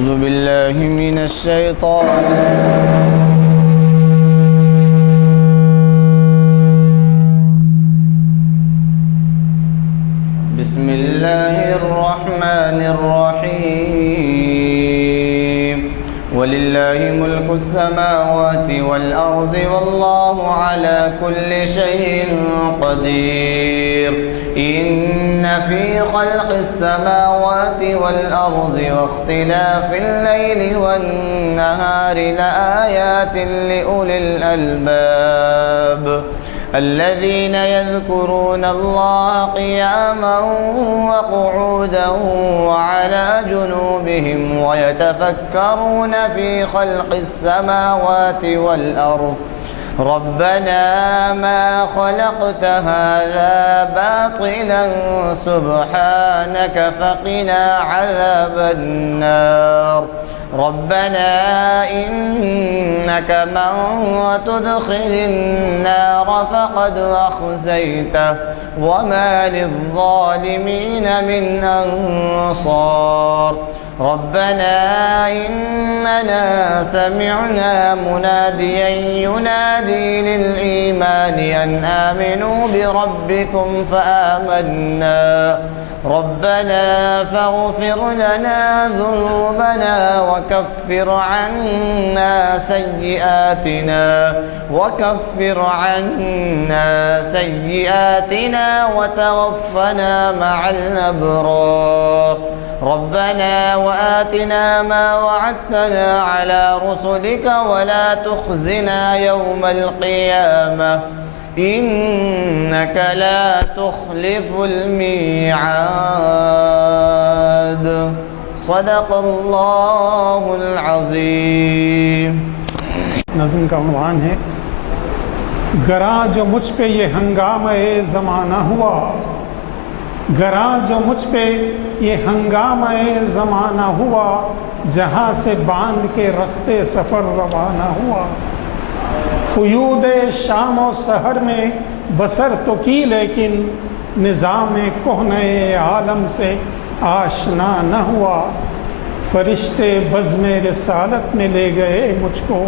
أعوذ بالله من الشيطان بسم الله الرحمن الرحيم ولله ملك السماوات والأرض والله على كل شيء قدير إن في خلق السماوات والأرض واختلاف الليل والنهار لآيات لأولي الألباب الذين يذكرون الله قياما وقعودا وعلى جنوبهم ويتفكرون في خلق السماوات والأرض ربنا ما خلقت هذا باطلا سبحانك فقنا عذاب النار ربنا إنك من تدخل النار فقد أخزيته وما للظالمين من أنصار ربنا إننا سمعنا مناديا ينادي للإيمان أن آمنوا بربكم فآمنا ربنا فاغفر لنا ذنوبنا وكفر عنا سيئاتنا وتوفنا مع الأبرار ربنا وآتنا ما وعدتنا على رسلك ولا تخزنا يوم القيامة إنك لا تخلف الميعاد صدق اللہ العظیم. نظم کا عنوان ہے گراں جو مجھ پہ یہ ہنگامہ زمانہ ہوا، گراں جو مجھ پہ یہ ہنگامہ زمانہ ہوا، جہاں سے باندھ کے رختے سفر روانہ ہوا. قیود شام و سحر میں بسر تو کی لیکن نظام کہنہ عالم سے آشنا نہ ہوا. فرشتے بزم رسالت میں لے گئے مجھ کو،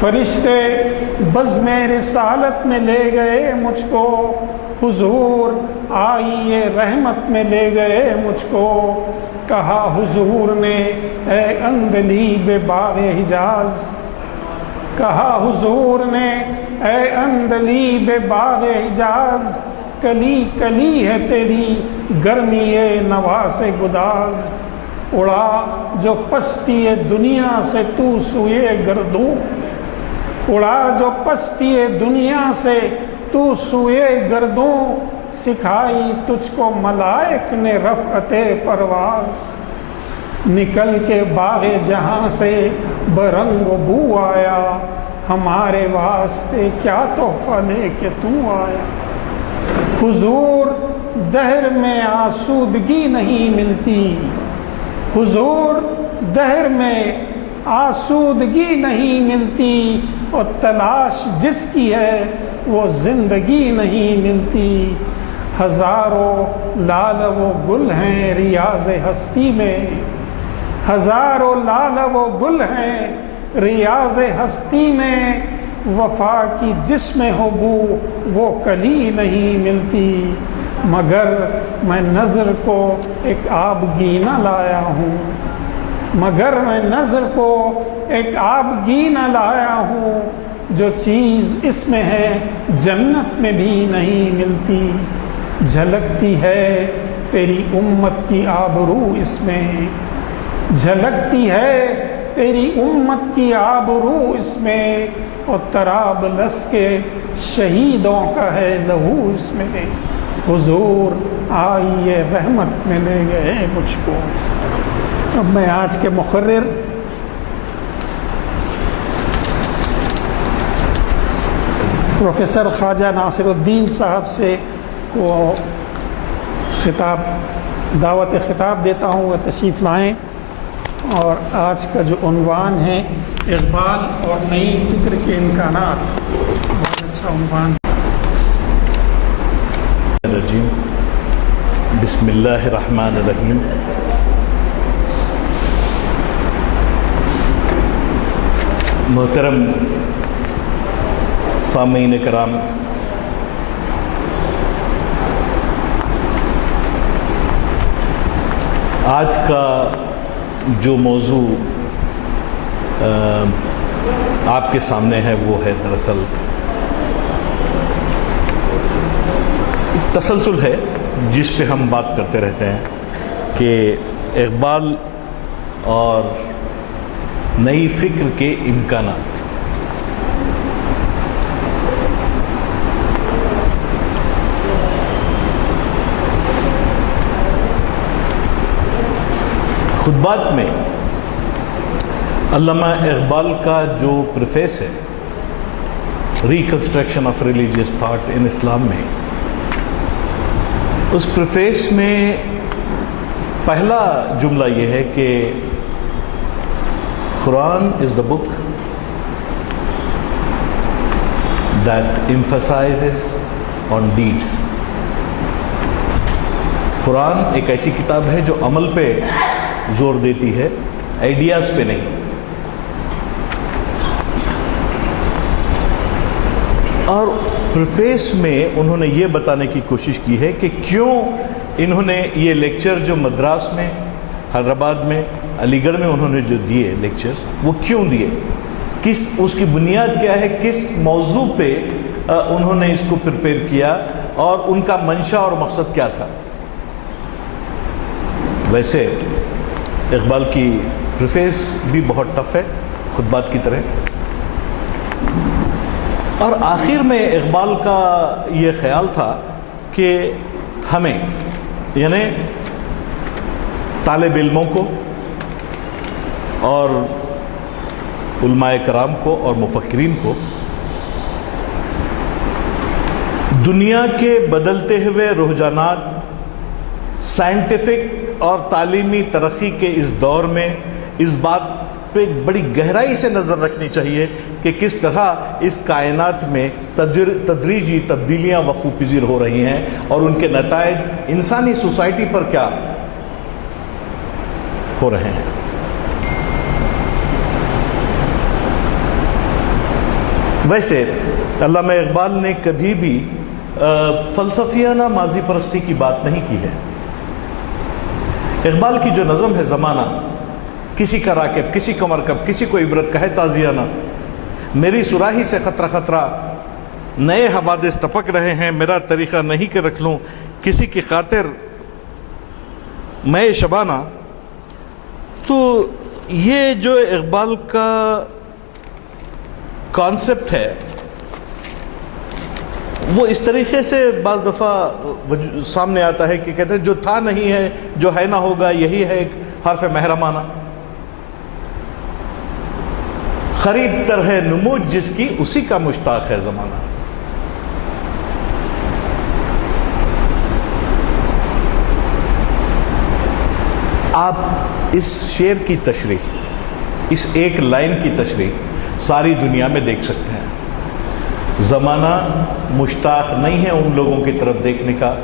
فرشتے بزم رسالت میں لے گئے مجھ کو، حضور آئیے رحمت میں لے گئے مجھ کو. کہا حضور نے اے اندلیب باغ حجاز، کہا حضور نے اے اندلیب باغ حجاز، کلی کلی ہے تیری گرمی نواس گداز. اڑا جو پستی دنیا سے تو سوئے گردوں، اڑا جو پستی دنیا سے تو سوئے گردوں، سکھائی تجھ کو ملائک نے رفعت پرواز. نکل کے باغ جہاں سے برنگ و بو آیا، ہمارے واسطے کیا تحفہ لے کے تو آیا. حضور دہر میں آسودگی نہیں ملتی، حضور دہر میں آسودگی نہیں ملتی، اور تلاش جس کی ہے وہ زندگی نہیں ملتی. ہزاروں لال و گل ہیں ریاض ہستی میں، ہزاروں لال و گل ہیں ریاض ہستی میں، وفا کی جس میں ہو بو وہ کلی نہیں ملتی. مگر میں نظر کو ایک آبگینہ لایا ہوں، مگر میں نظر کو ایک آبگینہ لایا ہوں، جو چیز اس میں ہے جنت میں بھی نہیں ملتی. جھلکتی ہے تیری امت کی آبرو اس میں، جھلکتی ہے تیری امت کی آبرو اس میں، اور طرابلس کے شہیدوں کا ہے لہو اس میں. حضور آئیے رحمت میں لے گئے مجھ کو. اب میں آج کے مقرر پروفیسر خواجہ ناصر الدین صاحب سے وہ خطاب دعوت خطاب دیتا ہوں، وہ تشریف لائیں. اور آج کا جو عنوان ہے اقبال اور نئی فکر کے امکانات، بہت اچھا عنوان. بسم اللہ الرحمن الرحیم. محترم سامعین کرام، آج کا جو موضوع آپ کے سامنے ہے وہ ہے دراصل تسلسل ہے جس پہ ہم بات کرتے رہتے ہیں کہ اقبال اور نئی فکر کے امکانات۔ خطبات میں علامہ اقبال کا جو پریفیس ہے reconstruction of religious thought in Islam میں، اس پریفیس میں پہلا جملہ یہ ہے کہ قرآن is the book that emphasizes on deeds۔ قرآن ایک ایسی کتاب ہے جو عمل پہ زور دیتی ہے، آئیڈیاز پہ نہیں۔ اور پریفیس میں انہوں نے یہ بتانے کی کوشش کی ہے کہ کیوں انہوں نے یہ لیکچر جو مدراس میں، حیدرآباد میں، علی گڑھ میں انہوں نے جو دیے لیکچرز، وہ کیوں دیے، کس اس کی بنیاد کیا ہے، کس موضوع پہ انہوں نے اس کو پریپیئر کیا اور ان کا منشا اور مقصد کیا تھا۔ ویسے اقبال کی پریفیس بھی بہت ٹف ہے خطبات کی طرح، اور آخر میں اقبال کا یہ خیال تھا کہ ہمیں یعنی طالب علموں کو اور علماء کرام کو اور مفکرین کو دنیا کے بدلتے ہوئے رجحانات، سائنٹیفک اور تعلیمی ترقی کے اس دور میں اس بات پہ بڑی گہرائی سے نظر رکھنی چاہیے کہ کس طرح اس کائنات میں تدریجی تبدیلیاں وقوع پذیر ہو رہی ہیں اور ان کے نتائج انسانی سوسائٹی پر کیا ہو رہے ہیں۔ ویسے علامہ اقبال نے کبھی بھی فلسفیانہ ماضی پرستی کی بات نہیں کی ہے۔ اقبال کی جو نظم ہے زمانہ، کسی کا راکب، کسی کا مرکب، کسی کو عبرت کا ہے تازیانہ، میری سراہی سے خطرہ خطرہ، نئے حوادث ٹپک رہے ہیں، میرا طریقہ نہیں کہ رکھ لوں کسی کی خاطر میں شبانہ۔ تو یہ جو اقبال کا کانسیپٹ ہے وہ اس طریقے سے بعض دفعہ سامنے آتا ہے کہ کہتے ہیں جو تھا نہیں ہے، جو ہے نہ ہوگا، یہی ہے ایک حرف محرمانہ۔ قریب تر ہے نمود جس کی، اسی کا مشتاق ہے زمانہ۔ آپ اس شعر کی تشریح، اس ایک لائن کی تشریح ساری دنیا میں دیکھ سکتے ہیں۔ زمانہ مشتاق نہیں ہے ان لوگوں کی طرف دیکھنے کا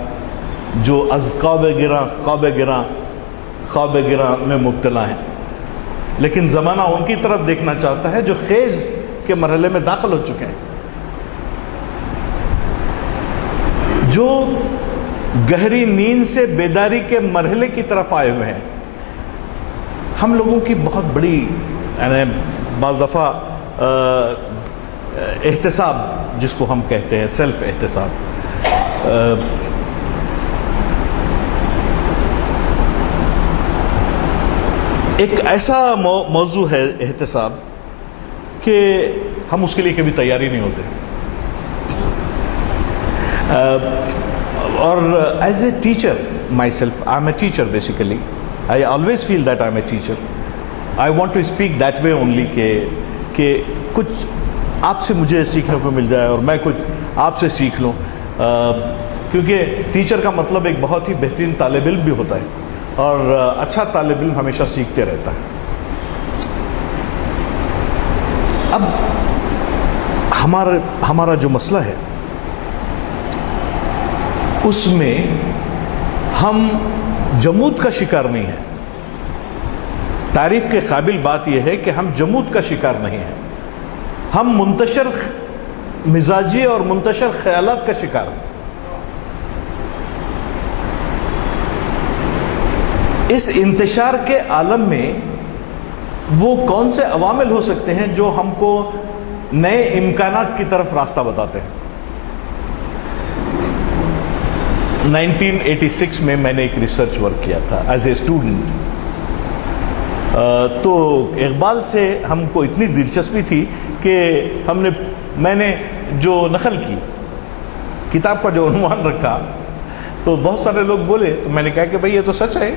جو از خواب گراں میں مبتلا ہیں، لیکن زمانہ ان کی طرف دیکھنا چاہتا ہے جو خیز کے مرحلے میں داخل ہو چکے ہیں، جو گہری نیند سے بیداری کے مرحلے کی طرف آئے ہوئے ہیں۔ ہم لوگوں کی بہت بڑی یعنی بعض دفعہ احتساب جس کو ہم کہتے ہیں، سیلف احتساب، ایک ایسا موضوع ہے احتساب کہ ہم اس کے لیے کبھی تیاری نہیں ہوتے۔ اور as a teacher myself, I am a teacher basically, I always feel that I am a teacher, I want to speak that way only کہ کچھ آپ سے مجھے سیکھنے کو مل جائے اور میں کچھ آپ سے سیکھ لوں، کیونکہ ٹیچر کا مطلب ایک بہت ہی بہترین طالب علم بھی ہوتا ہے، اور اچھا طالب علم ہمیشہ سیکھتے رہتا ہے۔ اب ہمارا جو مسئلہ ہے اس میں ہم جمود کا شکار نہیں ہیں۔ تعریف کے قابل بات یہ ہے کہ ہم جمود کا شکار نہیں ہیں، ہم منتشر مزاجی اور منتشر خیالات کا شکار ہیں. اس انتشار کے عالم میں وہ کون سے عوامل ہو سکتے ہیں جو ہم کو نئے امکانات کی طرف راستہ بتاتے ہیں؟ 1986 میں نے ایک ریسرچ ورک کیا تھا ایز اے اسٹوڈنٹ. تو اقبال سے ہم کو اتنی دلچسپی تھی کہ میں نے جو نقل کی کتاب کا جو عنوان رکھا تو بہت سارے لوگ بولے، تو میں نے کہا کہ بھئی یہ تو سچ ہے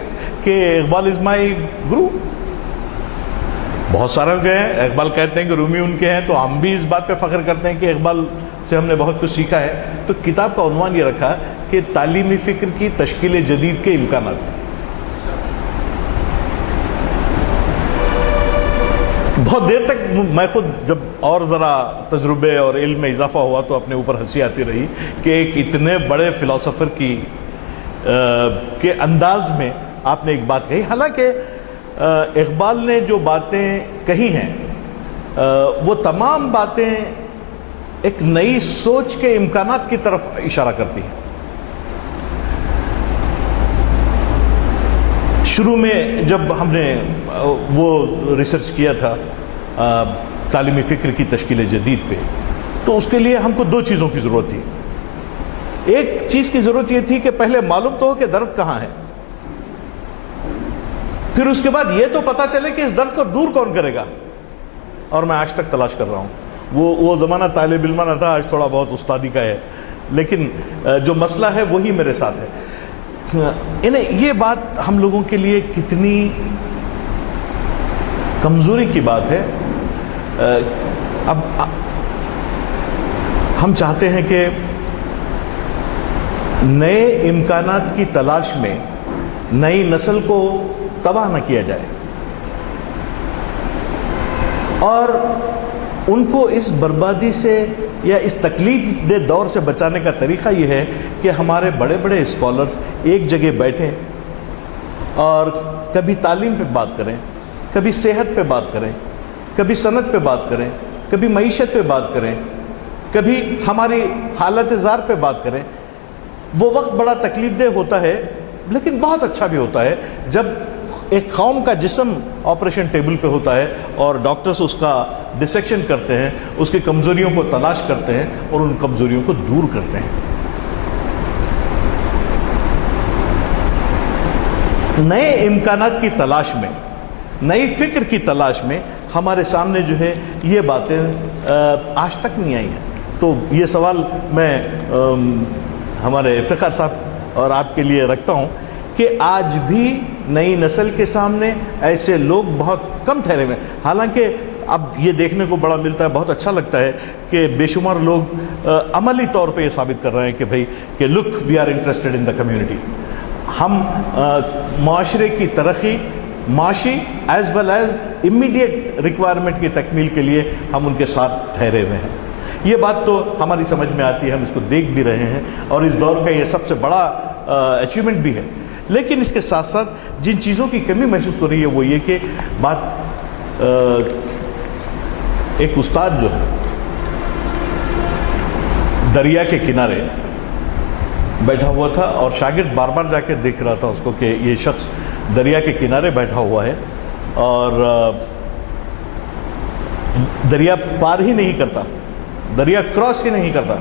کہ اقبال از مائی گرو. بہت سارے گئے ہیں، اقبال کہتے ہیں کہ رومی ان کے ہیں، تو ہم بھی اس بات پہ فخر کرتے ہیں کہ اقبال سے ہم نے بہت کچھ سیکھا ہے. تو کتاب کا عنوان یہ رکھا کہ تعلیمی فکر کی تشکیل جدید کے امکانات. بہت دیر تک میں خود جب اور ذرا تجربے اور علم میں اضافہ ہوا تو اپنے اوپر ہنسی آتی رہی کہ ایک اتنے بڑے فلاسفر کے انداز میں آپ نے ایک بات کہی. حالانکہ اقبال نے جو باتیں کہی ہیں وہ تمام باتیں ایک نئی سوچ کے امکانات کی طرف اشارہ کرتی ہیں. شروع میں جب ہم نے وہ ریسرچ کیا تھا تعلیمی فکر کی تشکیل جدید پہ، تو اس کے لیے ہم کو دو چیزوں کی ضرورت تھی. ایک چیز کی ضرورت یہ تھی کہ پہلے معلوم تو ہو کہ درد کہاں ہے، پھر اس کے بعد یہ تو پتا چلے کہ اس درد کو دور کون کرے گا. اور میں آج تک تلاش کر رہا ہوں. وہ زمانہ طالب علمانہ تھا، آج تھوڑا بہت استادی کا ہے، لیکن جو مسئلہ ہے وہی میرے ساتھ ہے. یہ بات ہم لوگوں کے لیے کتنی کمزوری کی بات ہے. اب ہم چاہتے ہیں کہ نئے امکانات کی تلاش میں نئی نسل کو تباہ نہ کیا جائے، اور ان کو اس بربادی سے یا اس تکلیف دہ دور سے بچانے کا طریقہ یہ ہے کہ ہمارے بڑے بڑے اسکالرز ایک جگہ بیٹھیں اور کبھی تعلیم پہ بات کریں، کبھی صحت پہ بات کریں، کبھی صنعت پہ بات کریں، کبھی معیشت پہ بات کریں، کبھی ہماری حالت زار پہ بات کریں. وہ وقت بڑا تکلیف دہ ہوتا ہے لیکن بہت اچھا بھی ہوتا ہے جب ایک قوم کا جسم آپریشن ٹیبل پہ ہوتا ہے اور ڈاکٹرز اس کا ڈسیکشن کرتے ہیں، اس کی کمزوریوں کو تلاش کرتے ہیں اور ان کمزوریوں کو دور کرتے ہیں. نئے امکانات کی تلاش میں، نئی فکر کی تلاش میں ہمارے سامنے جو ہے یہ باتیں آج تک نہیں آئی ہیں. تو یہ سوال میں ہمارے افتخار صاحب اور آپ کے لیے رکھتا ہوں کہ آج بھی نئی نسل کے سامنے ایسے لوگ بہت کم ٹھہرے ہوئے ہیں. حالانکہ اب یہ دیکھنے کو بڑا ملتا ہے، بہت اچھا لگتا ہے کہ بے شمار لوگ عملی طور پہ یہ ثابت کر رہے ہیں کہ بھائی کہ look we are interested in the community. ہم معاشرے کی ترقی، معاشی as well as immediate requirement کی تکمیل کے لیے ہم ان کے ساتھ ٹھہرے ہوئے ہیں. یہ بات تو ہماری سمجھ میں آتی ہے، ہم اس کو دیکھ بھی رہے ہیں اور اس دور کا یہ سب سے بڑا اچیومنٹ بھی ہے. لیکن اس کے ساتھ ساتھ جن چیزوں کی کمی محسوس ہو رہی ہے وہ یہ کہ بات ایک استاد جو ہے دریا کے کنارے بیٹھا ہوا تھا اور شاگرد بار بار جا کے دیکھ رہا تھا اس کو کہ یہ شخص دریا کے کنارے بیٹھا ہوا ہے اور دریا پار ہی نہیں کرتا، دریا کراس ہی نہیں کرتا.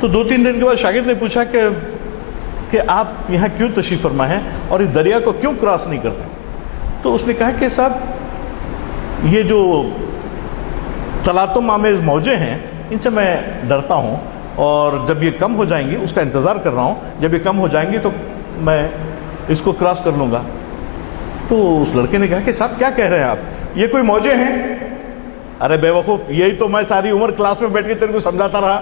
تو 2-3 دن کے بعد شاگرد نے پوچھا کہ آپ یہاں کیوں تشریف فرما ہیں اور اس دریا کو کیوں کراس نہیں کرتے؟ تو اس نے کہا کہ صاحب یہ جو تلاطم آمیز موجیں ہیں ان سے میں ڈرتا ہوں اور جب یہ کم ہو جائیں گی اس کا انتظار کر رہا ہوں، جب یہ کم ہو جائیں گی تو میں اس کو کراس کر لوں گا. تو اس لڑکے نے کہا کہ صاحب کیا کہہ رہے ہیں آپ، یہ کوئی موجیں ہیں؟ ارے بے وقوف، یہی تو میں ساری عمر کلاس میں بیٹھ کے تیرے کو سمجھاتا رہا.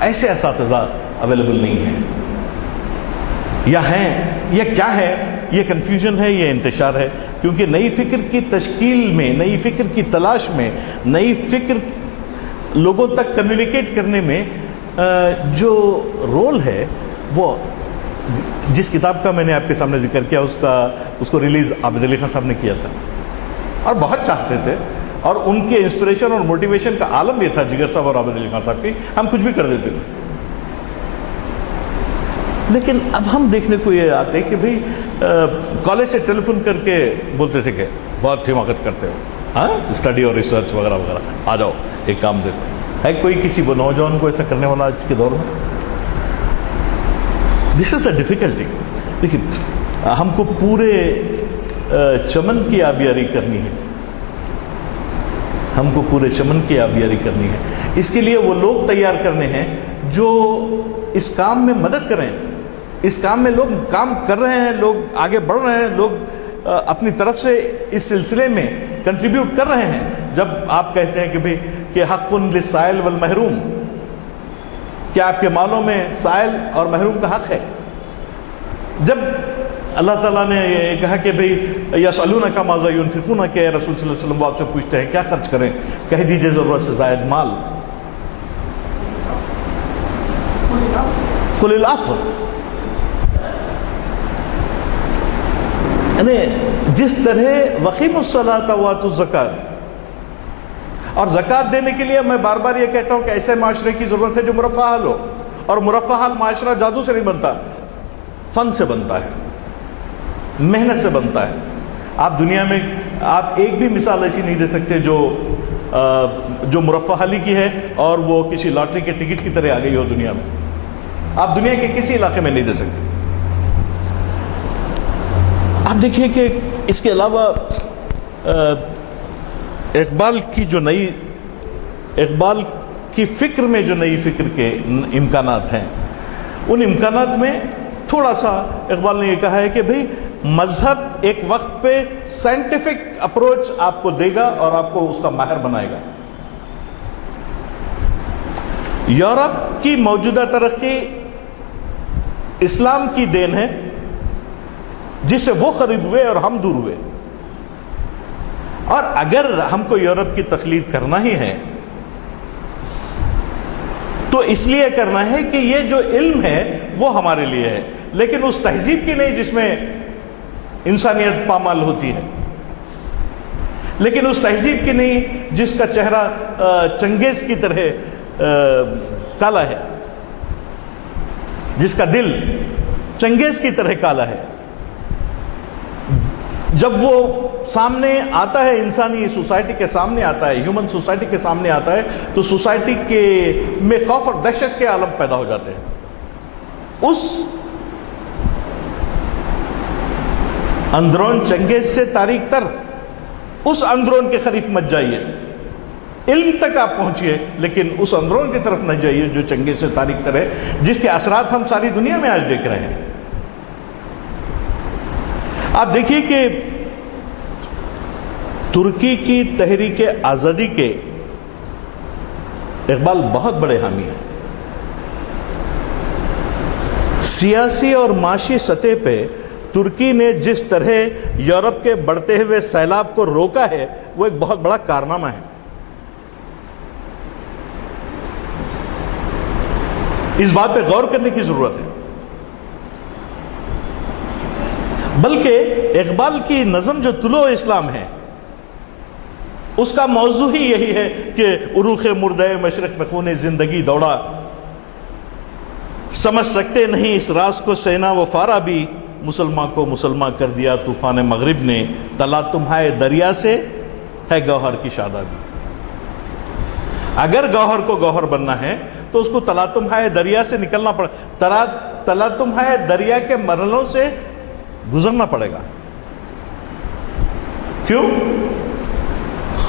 ایسے اساتذہ اویلیبل نہیں ہیں یا ہیں، یہ کیا ہے؟ یہ کنفیوژن ہے، یہ انتشار ہے. کیونکہ نئی فکر کی تشکیل میں، نئی فکر کی تلاش میں، نئی فکر لوگوں تک کمیونیکیٹ کرنے میں جو رول ہے وہ جس کتاب کا میں نے آپ کے سامنے ذکر کیا اس کو ریلیز عابد علی خان صاحب نے کیا تھا اور بہت چاہتے تھے اور ان کے انسپریشن اور موٹیویشن کا عالم یہ تھا جگر صاحب اور عابد علی خان صاحب کی، ہم کچھ بھی کر دیتے تھے. لیکن اب ہم دیکھنے کو یہ آتے کہ بھئی کالج سے ٹیلی فون کر کے بولتے تھے کہ بہت حماقت کرتے ہو، ہاں اسٹڈی اور ریسرچ وغیرہ وغیرہ، آ جاؤ ایک کام دیتے. ہے کوئی کسی نوجوان کو ایسا کرنے والا آج کے دور میں؟ دس از دا ڈیفیکلٹی. دیکھیے ہم کو پورے چمن کی آبیاری کرنی ہے، ہم کو پورے چمن کی آبیاری کرنی ہے. اس کے لیے وہ لوگ تیار کرنے ہیں جو اس کام میں مدد کریں. اس کام میں لوگ کام کر رہے ہیں، لوگ آگے بڑھ رہے ہیں، لوگ اپنی طرف سے اس سلسلے میں کنٹریبیوٹ کر رہے ہیں. جب آپ کہتے ہیں کہ بھئی کہ حق للسائل والمحروم، کیا آپ کے مالوں میں سائل اور محروم کا حق ہے؟ جب اللہ تعالیٰ نے یہ کہا کہ بھئی یسألونک ماذا ينفقون، کہ رسول صلی اللہ علیہ وسلم وہ آپ سے پوچھتے ہیں کیا خرچ کریں، کہہ دیجئے ضرورت سے زائد مال. قل العفو. یعنی جس طرح وقیموا الصلاۃ وآتوا الزکاۃ، اور زکوٰۃ دینے کے لیے میں بار بار یہ کہتا ہوں کہ ایسے معاشرے کی ضرورت ہے جو مرفہ حال ہو. اور مرفہ حال معاشرہ جادو سے نہیں بنتا، فن سے بنتا ہے، محنت سے بنتا ہے. آپ دنیا میں آپ ایک بھی مثال ایسی نہیں دے سکتے جو مرفہ حالی کی ہے اور وہ کسی لاٹری کے ٹکٹ کی طرح آ گئی ہو دنیا میں. آپ دنیا کے کسی علاقے میں نہیں دے سکتے. آپ دیکھیے کہ اس کے علاوہ اقبال کی فکر میں جو نئی فکر کے امکانات ہیں، ان امکانات میں تھوڑا سا اقبال نے یہ کہا ہے کہ بھئی مذہب ایک وقت پہ سائنٹیفک اپروچ آپ کو دے گا اور آپ کو اس کا ماہر بنائے گا. یورپ کی موجودہ ترقی اسلام کی دین ہے، جس سے وہ قریب ہوئے اور ہم دور ہوئے. اور اگر ہم کو یورپ کی تقلید کرنا ہی ہے تو اس لیے کرنا ہے کہ یہ جو علم ہے وہ ہمارے لیے ہے، لیکن اس تہذیب کی نہیں جس میں انسانیت پامال ہوتی ہے، لیکن اس تہذیب کی نہیں جس کا چہرہ چنگیز کی طرح کالا ہے، جس کا دل چنگیز کی طرح کالا ہے. جب وہ سامنے آتا ہے، انسانی سوسائٹی کے سامنے آتا ہے، ہیومن سوسائٹی کے سامنے آتا ہے، تو سوسائٹی کے میں خوف اور دہشت کے عالم پیدا ہو جاتے ہیں. اس اندرون چنگیز سے تاریک تر اس اندرون کے قریب مت جائیے. علم تک آپ پہنچیے لیکن اس اندرون کی طرف نہ جائیے جو چنگیز سے تاریک تر ہے، جس کے اثرات ہم ساری دنیا میں آج دیکھ رہے ہیں. آپ دیکھیے کہ ترکی کی تحریک آزادی کے اقبال بہت بڑے حامی ہیں. سیاسی اور معاشی سطح پہ ترکی نے جس طرح یورپ کے بڑھتے ہوئے سیلاب کو روکا ہے وہ ایک بہت بڑا کارنامہ ہے. اس بات پہ غور کرنے کی ضرورت ہے. بلکہ اقبال کی نظم جو طلوع اسلام ہے اس کا موضوع ہی یہی ہے کہ عروق مردہ مشرق میں خون زندگی دوڑا، سمجھ سکتے نہیں اس راز کو سینا و فارا بھی، مسلمان کو مسلمان کر دیا طوفان مغرب نے، تلا تمہائے دریا سے ہے گوہر کی شادابی. اگر گوہر کو گوہر بننا ہے تو اس کو تلاتمہائے دریا سے نکلنا پڑے، تلاتمہائے دریا کے مرحلوں سے گزرنا پڑے گا. کیوں؟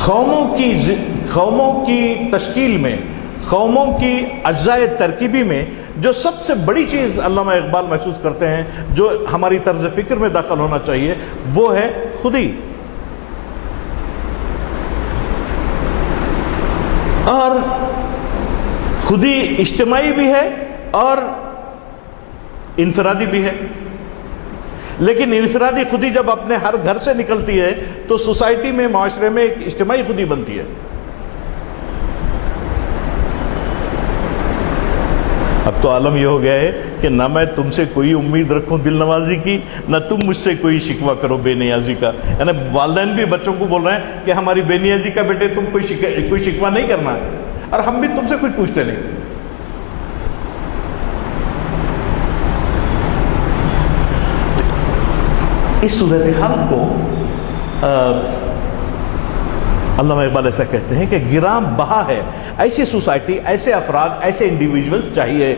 قوموں کی تشکیل میں، قوموں کی اجزاء ترکیبی میں جو سب سے بڑی چیز علامہ اقبال محسوس کرتے ہیں جو ہماری طرز فکر میں داخل ہونا چاہیے وہ ہے خودی. اور خودی اجتماعی بھی ہے اور انفرادی بھی ہے. لیکن انفرادی خودی جب اپنے ہر گھر سے نکلتی ہے تو سوسائٹی میں، معاشرے میں ایک اجتماعی خودی بنتی ہے. اب تو عالم یہ ہو گیا ہے کہ نہ میں تم سے کوئی امید رکھوں دل نوازی کی، نہ تم مجھ سے کوئی شکوہ کرو بے نیازی کا. یعنی والدین بھی بچوں کو بول رہے ہیں کہ ہماری بے نیازی کا بیٹے تم کوئی شکوہ نہیں کرنا، اور ہم بھی تم سے کچھ پوچھتے نہیں. اس صورتحال کو علامہ اقبال ایسا کہتے ہیں کہ گراں بہا ہے. ایسی سوسائٹی، ایسے افراد، ایسے انڈیویجول چاہیے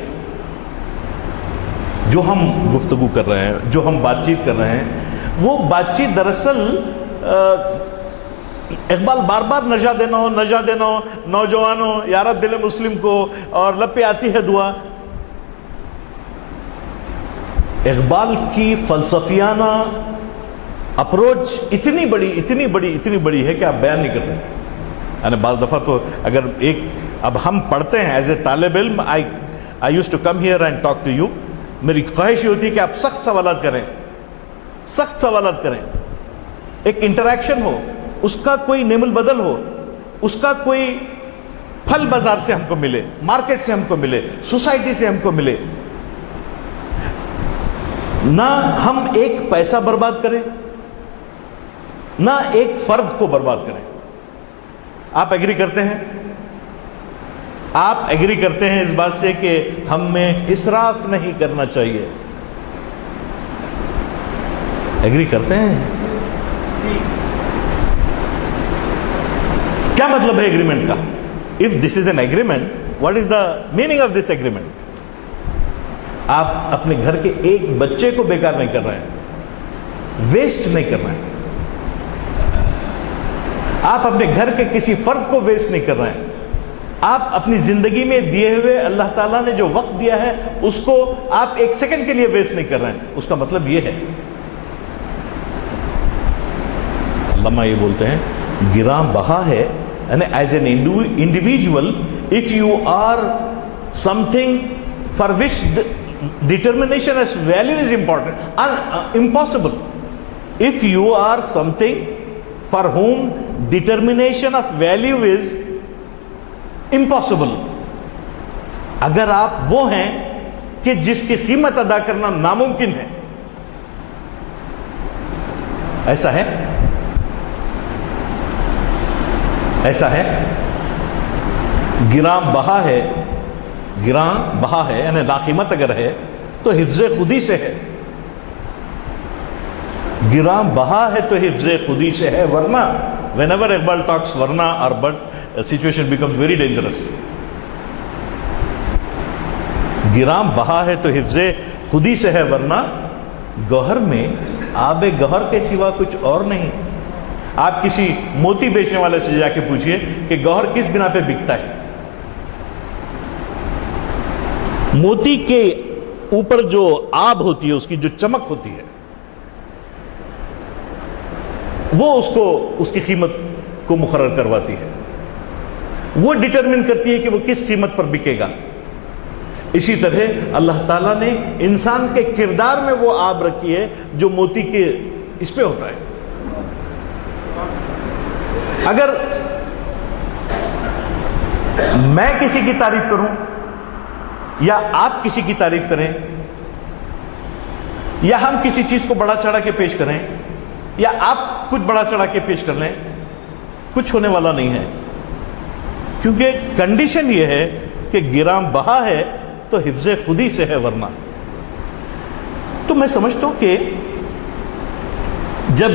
جو ہم گفتگو کر رہے ہیں، جو ہم بات چیت کر رہے ہیں. وہ بات چیت دراصل اقبال بار بار نجا دینا نوجوانوں یارب دل مسلم کو، اور لب پہ آتی ہے دعا. اقبال کی فلسفیانہ اپروچ اتنی بڑی ہے کہ آپ بیان نہیں کر سکتے. یعنی بعض دفعہ تو اگر اب ہم پڑھتے ہیں ایز اے طالب علم، I used to come here and talk to you. میری خواہش یہ ہوتی ہے کہ آپ سخت سوالات کریں، ایک انٹریکشن ہو، اس کا کوئی نعم البدل ہو، اس کا کوئی پھل بازار سے ہم کو ملے، مارکیٹ سے ہم کو ملے، سوسائٹی سے ہم کو ملے. نہ ہم ایک پیسہ برباد کریں، نہ ایک فرد کو برباد کریں. آپ ایگری کرتے ہیں؟ آپ ایگری کرتے ہیں اس بات سے کہ ہم میں اسراف نہیں کرنا چاہیے؟ ایگری کرتے ہیں؟ کیا مطلب ہے ایگریمنٹ کا؟ If this is an agreement, what is the meaning of this agreement? آپ اپنے گھر کے ایک بچے کو بیکار نہیں کر رہے ہیں، ویسٹ نہیں کر رہے ہیں. آپ اپنے گھر کے کسی فرد کو ویسٹ نہیں کر رہے ہیں. آپ اپنی زندگی میں دیے ہوئے اللہ تعالیٰ نے جو وقت دیا ہے اس کو آپ ایک سیکنڈ کے لیے ویسٹ نہیں کر رہے ہیں. اس کا مطلب یہ ہے، علامہ یہ بولتے ہیں گراں بہا ہے. یعنی as an individual if you are something for which determination as value is important, impossible. If you are something for whom determination of value is impossible, اگر آپ وہ ہیں کہ جس کی قیمت ادا کرنا ناممکن ہے، ایسا ہے گراں بہا ہے یعنی لاقیمت اگر ہے تو حفظ خودی سے ہے. گراں بہا ہے تو حفظ خودی سے ہے، ورنہ whenever Iqbal talks ورنہ or but situation becomes very dangerous. گراں بہا ہے تو حفظ خودی سے ہے، ورنہ گوہر میں آب گوہر کے سوا کچھ اور نہیں. آپ کسی موتی بیچنے والے سے جا کے پوچھئے کہ گوہر کس بنا پہ بکتا ہے. موتی کے اوپر جو آب ہوتی ہے، اس کی جو چمک ہوتی ہے، وہ اس کی قیمت کو مقرر کرواتی ہے، وہ ڈٹرمن کرتی ہے کہ وہ کس قیمت پر بکے گا. اسی طرح اللہ تعالیٰ نے انسان کے کردار میں وہ آب رکھی ہے جو موتی کے اس پہ ہوتا ہے. اگر میں کسی کی تعریف کروں یا آپ کسی کی تعریف کریں یا ہم کسی چیز کو بڑا چڑھا کے پیش کریں یا آپ کچھ بڑا چڑھا کے پیش کر لیں، کچھ ہونے والا نہیں ہے. کیونکہ کنڈیشن یہ ہے کہ گراں بہا ہے تو حفظ خودی سے ہے، ورنہ. تو میں سمجھتا ہوں کہ جب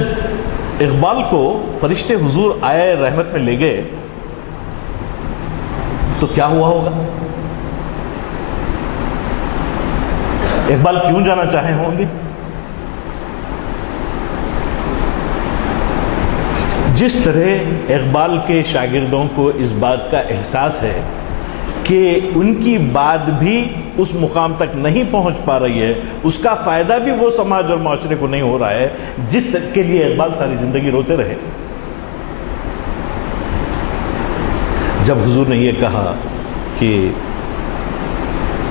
اقبال کو فرشتے حضور آئے رحمت میں لے گئے تو کیا ہوا ہوگا؟ اقبال کیوں جانا چاہے ہوں گے؟ جس طرح اقبال کے شاگردوں کو اس بات کا احساس ہے کہ ان کی بات بھی اس مقام تک نہیں پہنچ پا رہی ہے، اس کا فائدہ بھی وہ سماج اور معاشرے کو نہیں ہو رہا ہے جس کے لیے اقبال ساری زندگی روتے رہے. جب حضور نے یہ کہا کہ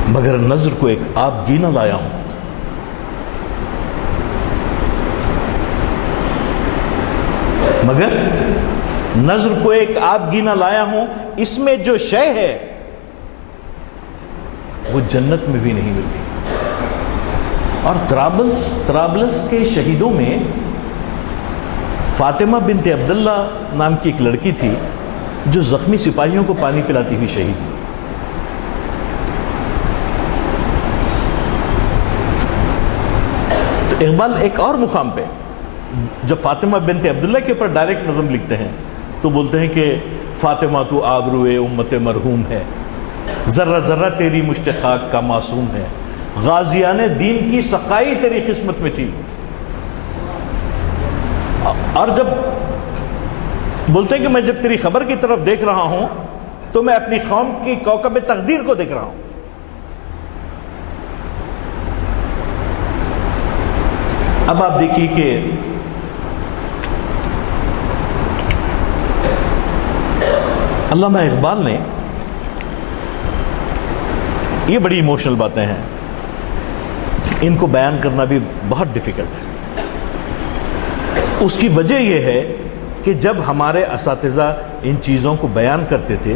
مگر نظر کو ایک آبگینہ لایا ہوں، مگر نظر کو ایک آبگینہ لایا ہوں، اس میں جو شے ہے وہ جنت میں بھی نہیں ملتی. اور طرابلس کے شہیدوں میں فاطمہ بنت عبداللہ نام کی ایک لڑکی تھی جو زخمی سپاہیوں کو پانی پلاتی ہوئی شہید ہوئی. تو اقبال ایک اور مقام پہ جب فاطمہ بنت عبداللہ کے اوپر ڈائریکٹ نظم لکھتے ہیں تو بولتے ہیں کہ فاطمہ تو آبروئے امت مرحوم ہے، ذرہ ذرہ تیری مشت خاک کا معصوم ہے، غازیان دین کی سقائی تیری قسمت میں تھی. اور جب بولتے ہیں کہ میں جب تیری خبر کی طرف دیکھ رہا ہوں تو میں اپنی قوم کی کوكب تقدیر کو دیکھ رہا ہوں. اب آپ دیکھیے کہ علامہ اقبال نے یہ بڑی ایموشنل باتیں ہیں، ان کو بیان کرنا بھی بہت ڈیفیکلٹ ہے. اس کی وجہ یہ ہے کہ جب ہمارے اساتذہ ان چیزوں کو بیان کرتے تھے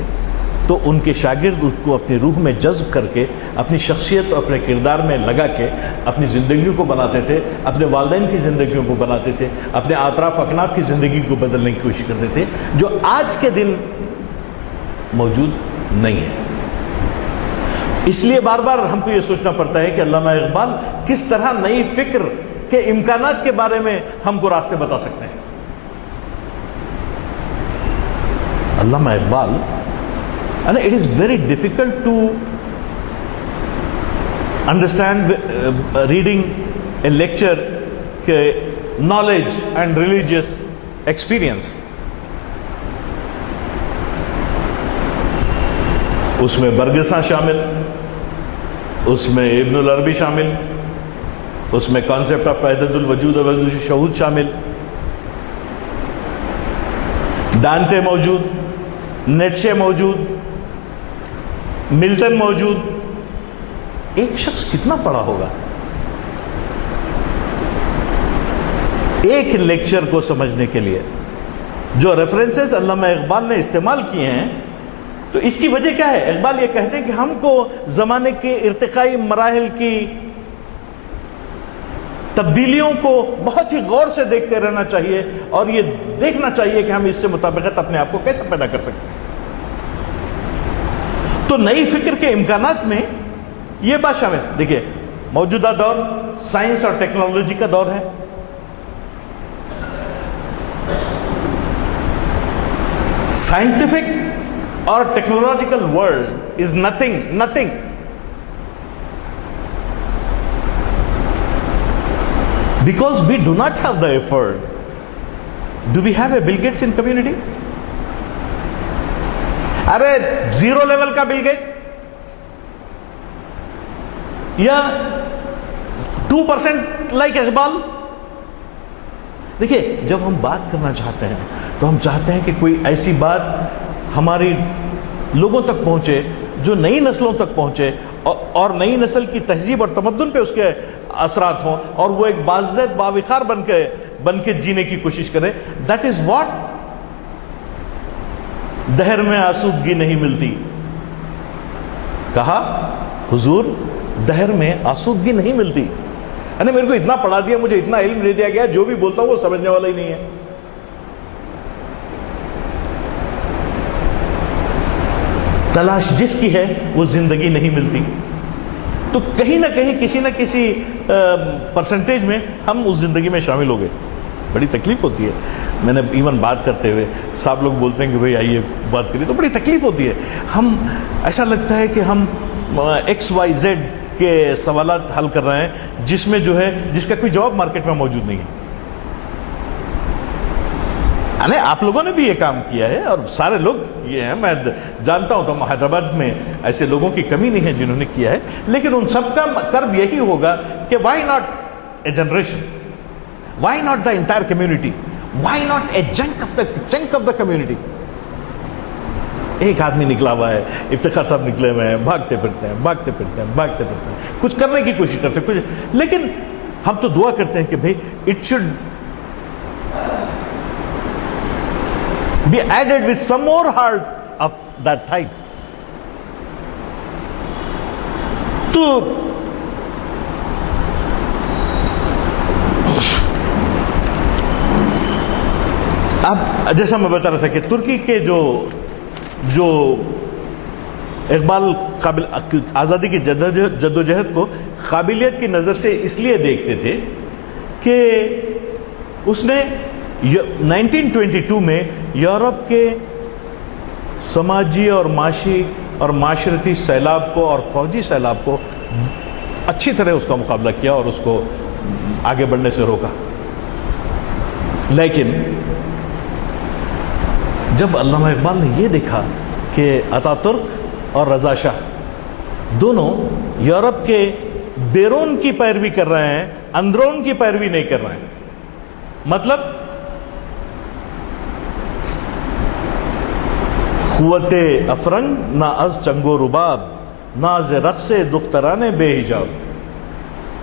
تو ان کے شاگرد اس کو اپنی روح میں جذب کر کے اپنی شخصیت اور اپنے کردار میں لگا کے اپنی زندگیوں کو بناتے تھے، اپنے والدین کی زندگیوں کو بناتے تھے، اپنے اطراف اکناف کی زندگی کو بدلنے کی کوشش کرتے تھے، جو آج کے دن موجود نہیں ہے. اس لیے بار بار ہم کو یہ سوچنا پڑتا ہے کہ علامہ اقبال کس طرح نئی فکر کے امکانات کے بارے میں ہم کو راستے بتا سکتے ہیں. علامہ Iqbal and it is very difficult to understand reading a lecture knowledge and religious experience. اس میں برگساں شامل، اس میں ابن العربی شامل، اس میں کانسیپٹ آف وحدت الوجود اور وحدت الشہود شامل، دانتے موجود، نیٹشے موجود، ملٹن موجود. ایک شخص کتنا پڑھا ہوگا ایک لیکچر کو سمجھنے کے لیے؟ جو ریفرنسز علامہ اقبال نے استعمال کیے ہیں، تو اس کی وجہ کیا ہے؟ اقبال یہ کہتے ہیں کہ ہم کو زمانے کے ارتقائی مراحل کی تبدیلیوں کو بہت ہی غور سے دیکھتے رہنا چاہیے اور یہ دیکھنا چاہیے کہ ہم اس سے مطابقت اپنے آپ کو کیسے پیدا کر سکتے ہیں. تو نئی فکر کے امکانات میں یہ بات شامل. دیکھیے موجودہ دور سائنس اور ٹیکنالوجی کا دور ہے. سائنٹیفک اور technological world is nothing. Because we do not have the effort. Do we have a Bill Gates in community? Array zero level کا بل گیٹ یا 2% لائک اقبال. دیکھیے جب ہم بات کرنا چاہتے ہیں تو ہم چاہتے ہیں کہ کوئی ایسی بات ہماری لوگوں تک پہنچے جو نئی نسلوں تک پہنچے اور نئی نسل کی تہذیب اور تمدن پہ اس کے اثرات ہوں اور وہ ایک باعزت باوقار بن کے جینے کی کوشش کرے. That is what. دہر میں آسودگی نہیں ملتی. کہا حضور دہر میں آسودگی نہیں ملتی. یعنی میرے کو اتنا پڑھا دیا، مجھے اتنا علم دے دیا گیا، جو بھی بولتا ہوں وہ سمجھنے والا ہی نہیں ہے. تلاش جس کی ہے وہ زندگی نہیں ملتی. تو کہیں نہ کہیں کسی نہ کسی پرسنٹیج میں ہم اس زندگی میں شامل ہو گئے. بڑی تکلیف ہوتی ہے. میں نے ایون بات کرتے ہوئے صاحب لوگ بولتے ہیں کہ بھئی آئیے بات کریے، تو بڑی تکلیف ہوتی ہے. ہم ایسا لگتا ہے کہ ہم XYZ کے سوالات حل کر رہے ہیں جس میں جو ہے جس کا کوئی جواب مارکیٹ میں موجود نہیں ہے. یعنی آپ لوگوں نے بھی یہ کام کیا ہے اور سارے لوگ یہ ہیں، میں جانتا ہوں. تو حیدرآباد میں ایسے لوگوں کی کمی نہیں ہے جنہوں نے کیا ہے، لیکن ان سب کا کرب یہی ہوگا کہ why not a generation, why not the entire community, why not a chunk of the community. ایک آدمی نکلا ہوا ہے، افتخار صاحب نکلے ہوئے ہیں، بھاگتے پھرتے ہیں، کچھ کرنے کی کوشش کرتے ہیں کچھ. لیکن ہم تو دعا کرتے ہیں کہ بھئی it should be added with some more heart of that type. تو اب جیسا میں بتا رہا تھا کہ ترکی کے جو اقبال آزادی کی جدوجہد کو قابلیت کی نظر سے اس لیے دیکھتے تھے کہ اس نے 1922 میں یورپ کے سماجی اور معاشی اور معاشرتی سیلاب کو اور فوجی سیلاب کو اچھی طرح اس کا مقابلہ کیا اور اس کو آگے بڑھنے سے روکا. لیکن جب علامہ اقبال نے یہ دیکھا کہ اتا ترک اور رضا شاہ دونوں یورپ کے بیرون کی پیروی کر رہے ہیں, اندرون کی پیروی نہیں کر رہے ہیں, مطلب قوت افرنگ نہ از چنگ و رباب نہ از رقص دختران بے حجاب,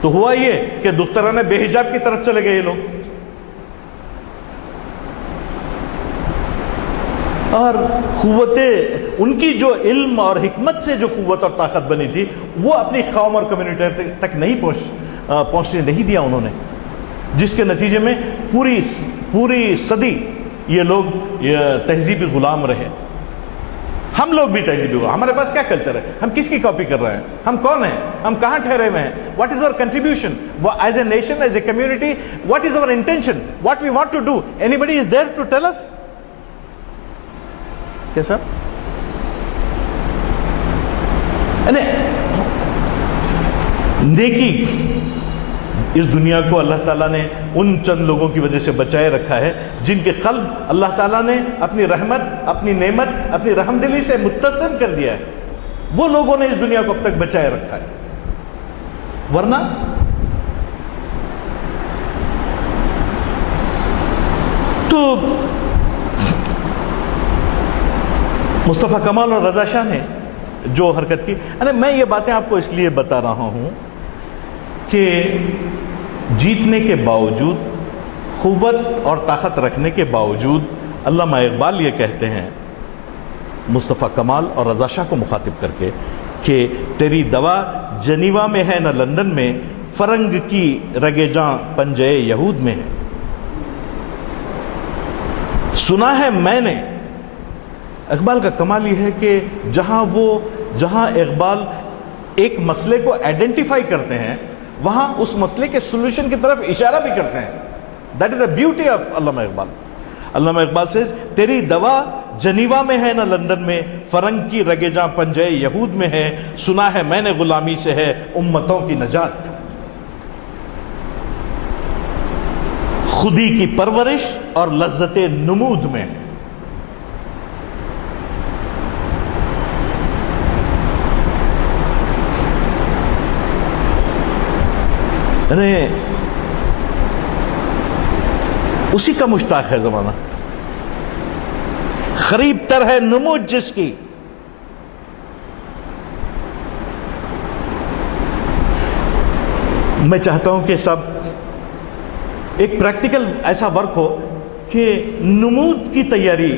تو ہوا یہ کہ دختران بے حجاب کی طرف چلے گئے یہ لوگ, اور قوت ان کی جو علم اور حکمت سے جو قوت اور طاقت بنی تھی وہ اپنی قوم اور کمیونٹی تک نہیں پہنچنے نہیں دیا انہوں نے, جس کے نتیجے میں پوری صدی یہ لوگ تہذیبی غلام رہے. ہم لوگ بھی تہذیبی غلام. ہمارے پاس کیا کلچر ہے, ہم کس کی کاپی کر رہے ہیں, ہم کون ہیں, ہم کہاں ٹھہرے ہوئے ہیں, what is our contribution as a nation, as a community, what is our intention, what we want to do, anybody is there to tell us. کیسا نیکی اس دنیا کو اللہ تعالیٰ نے ان چند لوگوں کی وجہ سے بچائے رکھا ہے جن کے قلب اللہ تعالیٰ نے اپنی رحمت, اپنی نعمت, اپنی رحمدلی سے متصل کر دیا ہے. وہ لوگوں نے اس دنیا کو اب تک بچائے رکھا ہے, ورنہ تو مصطفیٰ کمال اور رضا شاہ نے جو حرکت کی, میں یہ باتیں آپ کو اس لیے بتا رہا ہوں کہ جیتنے کے باوجود, قوت اور طاقت رکھنے کے باوجود علامہ اقبال یہ کہتے ہیں مصطفیٰ کمال اور رضا شاہ کو مخاطب کر کے کہ تیری دوا جنیوا میں ہے نہ لندن میں, فرنگ کی رگے جاں پنجے یہود میں ہے. سنا ہے میں نے, اقبال کا کمال یہ ہے کہ جہاں اقبال ایک مسئلے کو آئیڈینٹیفائی کرتے ہیں وہاں اس مسئلے کے سولوشن کی طرف اشارہ بھی کرتے ہیں. That is the beauty of Allama Iqbal. Allama Iqbal says تیری دوا جنیوا میں ہے نہ لندن میں, فرنگ کی رگے جاں پنجے یہود میں ہے, سنا ہے میں نے غلامی سے ہے امتوں کی نجات. خودی کی پرورش اور لذت نمود میں ہے. اسی کا مشتاق ہے زمانہ, قریب تر ہے نمود جس کی, میں چاہتا ہوں کہ سب ایک پریکٹیکل ایسا ورک ہو کہ نمود کی تیاری,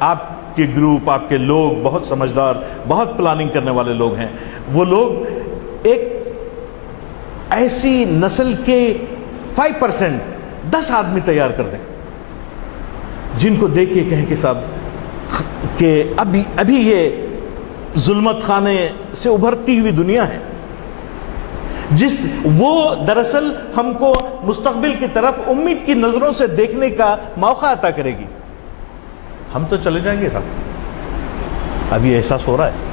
آپ کے گروپ, آپ کے لوگ بہت سمجھدار, بہت پلاننگ کرنے والے لوگ ہیں, وہ لوگ ایک ایسی نسل کے 5% 10 آدمی تیار کر دیں جن کو دیکھ کے کہیں کہ صاحب کہ ابھی یہ ظلمت خانے سے ابھرتی ہوئی دنیا ہے, وہ دراصل ہم کو مستقبل کی طرف امید کی نظروں سے دیکھنے کا موقع عطا کرے گی. ہم تو چلے جائیں گے صاحب, اب یہ احساس ہو رہا ہے.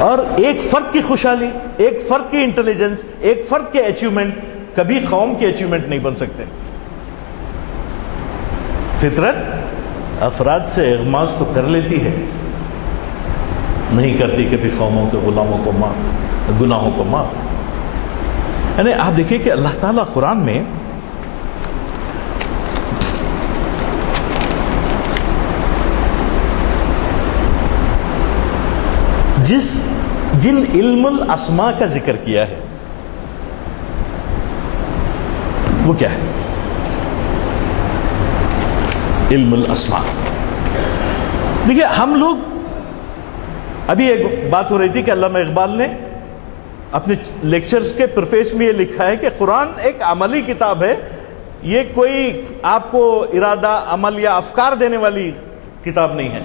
اور ایک فرد کی خوشحالی, ایک فرد کی انٹیلیجنس, ایک فرد کے اچیومنٹ کبھی قوم کے اچیومنٹ نہیں بن سکتے. فطرت افراد سے اغماس تو کر لیتی ہے, نہیں کرتی کبھی قوموں کے غلاموں کو معاف, گناہوں کو معاف. یعنی آپ دیکھیں کہ اللہ تعالیٰ قرآن میں جن علم الاسماء کا ذکر کیا ہے وہ کیا ہے؟ علم الاسماء. دیکھیے ہم لوگ ابھی ایک بات ہو رہی تھی کہ علامہ اقبال نے اپنے لیکچرز کے پرفیس میں یہ لکھا ہے کہ قرآن ایک عملی کتاب ہے، یہ کوئی آپ کو ارادہ، عمل یا افکار دینے والی کتاب نہیں ہے.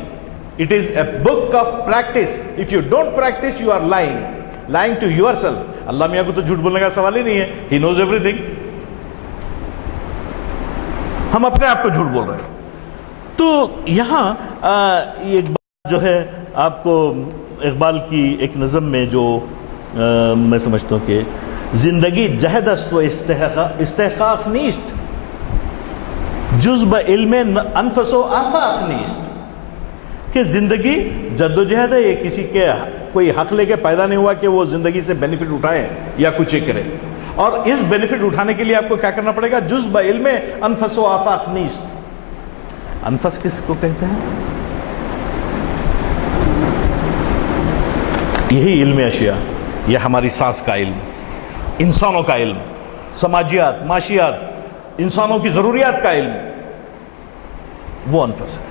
It is a book of practice. If you don't practice, you are lying to yourself. اللہ میاں کو تو جھوٹ بولنے کا سوال ہی نہیں ہے. He knows everything. ہم اپنے آپ کو جھوٹ بول رہے ہیں. تو یہاں ایک بات جو ہے آپ کو اقبال کی ایک نظم میں جو میں سمجھتا ہوں کہ زندگی جہد است و استحقاق نیست، جز بعلم انفس و آفاق نیست. کہ زندگی جد و جہد ہے، یہ کسی کے کوئی حق لے کے پیدا نہیں ہوا کہ وہ زندگی سے بینیفٹ اٹھائے یا کچھ یہ کرے. اور اس بینیفٹ اٹھانے کے لیے آپ کو کیا کرنا پڑے گا؟ جز بعلم انفس و آفاق نیست. انفس کس کو کہتے ہیں؟ یہی علم اشیاء، یہ ہماری سانس کا علم، انسانوں کا علم، سماجیات، معاشیات، انسانوں کی ضروریات کا علم، وہ انفس ہے.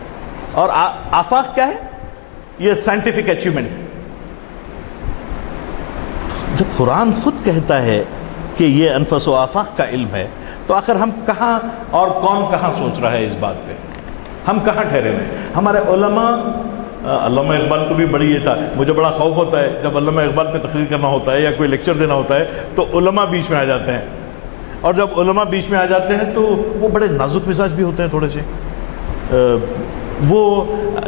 اور آفاق کیا ہے؟ یہ سائنٹیفک اچیومنٹ ہے. جب قرآن خود کہتا ہے کہ یہ انفس و آفاق کا علم ہے، تو آخر ہم کہاں اور کون کہاں سوچ رہا ہے اس بات پہ؟ ہم کہاں ٹھہرے ہوئے؟ ہمارے علماء، علامہ اقبال کو بھی بڑی یہ تھا، مجھے بڑا خوف ہوتا ہے جب علامہ اقبال پہ تقریر کرنا ہوتا ہے یا کوئی لیکچر دینا ہوتا ہے تو علماء بیچ میں آ جاتے ہیں. اور جب علماء بیچ میں آ جاتے ہیں تو وہ بڑے نازک مزاج بھی ہوتے ہیں تھوڑے سے. وہ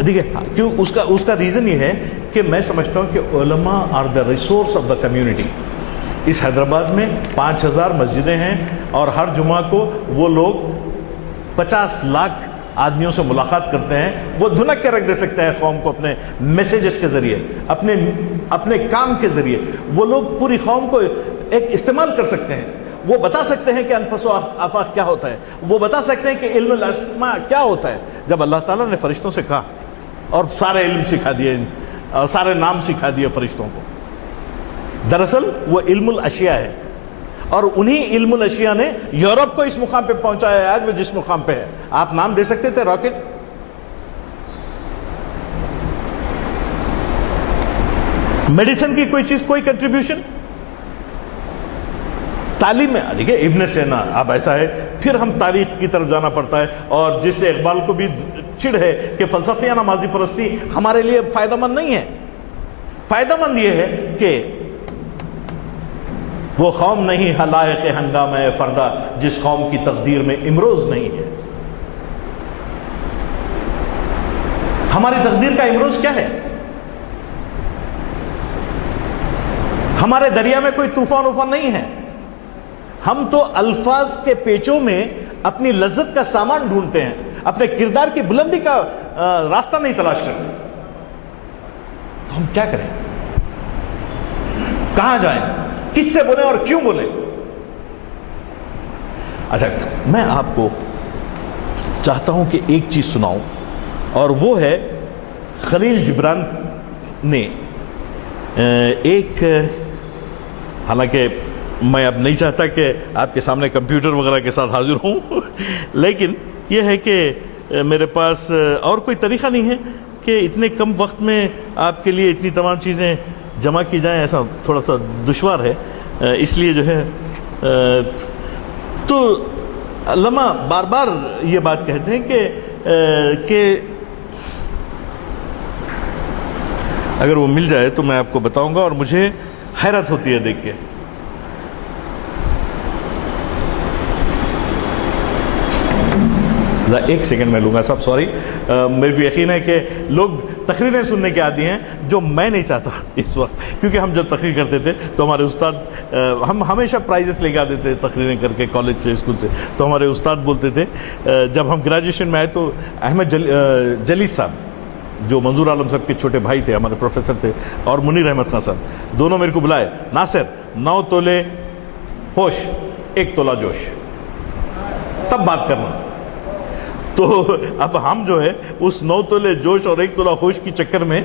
دیکھیں کیوں، اس کا ریزن یہ ہے کہ میں سمجھتا ہوں کہ علماء are the resource of the community. اس حیدرآباد میں 5000 مسجدیں ہیں اور ہر جمعہ کو وہ لوگ 50 لاکھ آدمیوں سے ملاقات کرتے ہیں. وہ دھنک کے رکھ دے سکتے ہیں قوم کو اپنے میسیجز کے ذریعے، اپنے کام کے ذریعے. وہ لوگ پوری قوم کو ایک استعمال کر سکتے ہیں. وہ بتا سکتے ہیں کہ انفس و آفاق کیا ہوتا ہے، وہ بتا سکتے ہیں کہ علم الاسماء کیا ہوتا ہے. جب اللہ تعالیٰ نے فرشتوں سے کہا اور سارے علم سکھا دیے، سارے نام سکھا دیے فرشتوں کو، دراصل وہ علم الاشیاء ہے. اور انہی علم الاشیاء نے یورپ کو اس مقام پہ پہنچایا ہے آج وہ جس مقام پہ ہے. آپ نام دے سکتے تھے؟ راکٹ، میڈیسن کی کوئی چیز، کوئی کنٹریبیوشن، تعلیم میں دیکھیں ابن سینا. اب ایسا ہے پھر ہم تاریخ کی طرف جانا پڑتا ہے. اور جس سے اقبال کو بھی چڑ ہے کہ فلسفیانہ ماضی پرستی ہمارے لیے فائدہ مند نہیں ہے. فائدہ مند یہ ہے کہ وہ قوم نہیں ہے لائق ہنگامہ فردا جس قوم کی تقدیر میں امروز نہیں ہے. ہماری تقدیر کا امروز کیا ہے؟ ہمارے دریا میں کوئی طوفان نہیں ہے. ہم تو الفاظ کے پیچوں میں اپنی لذت کا سامان ڈھونڈتے ہیں، اپنے کردار کی بلندی کا راستہ نہیں تلاش کرتے. تو ہم کیا کریں؟ کہاں جائیں؟ کس سے بولیں اور کیوں بولیں؟ اچھا، میں آپ کو چاہتا ہوں کہ ایک چیز سناؤں، اور وہ ہے خلیل جبران نے ایک، حالانکہ میں اب نہیں چاہتا کہ آپ کے سامنے کمپیوٹر وغیرہ کے ساتھ حاضر ہوں لیکن یہ ہے کہ میرے پاس اور کوئی طریقہ نہیں ہے کہ اتنے کم وقت میں آپ کے لیے اتنی تمام چیزیں جمع کی جائیں. ایسا تھوڑا سا دشوار ہے، اس لیے جو ہے تو علماء بار بار یہ بات کہتے ہیں کہ اگر وہ مل جائے تو میں آپ کو بتاؤں گا، اور مجھے حیرت ہوتی ہے دیکھ کے. ایک سیکنڈ میں لوں گا صاحب، سوری. میرے کو یقین ہے کہ لوگ تقریریں سننے کے عادی ہیں، جو میں نہیں چاہتا اس وقت. کیونکہ ہم جب تقریر کرتے تھے تو ہمارے استاد، ہم ہمیشہ پرائزز لے کے آتے تھے تقریریں کر کے کالج سے، اسکول سے. تو ہمارے استاد بولتے تھے، جب ہم گریجویشن میں آئے تو احمد جلیس صاحب جو منظور عالم صاحب کے چھوٹے بھائی تھے، ہمارے پروفیسر تھے، اور منیر احمد خان صاحب، دونوں میرے کو بلائے، ناصر 9 تولے ہوش 1 تولہ جوش، تب بات کرنا. تو اب ہم جو ہے اس 9 تولے جوش اور 1 تولہ ہوش کی چکر میں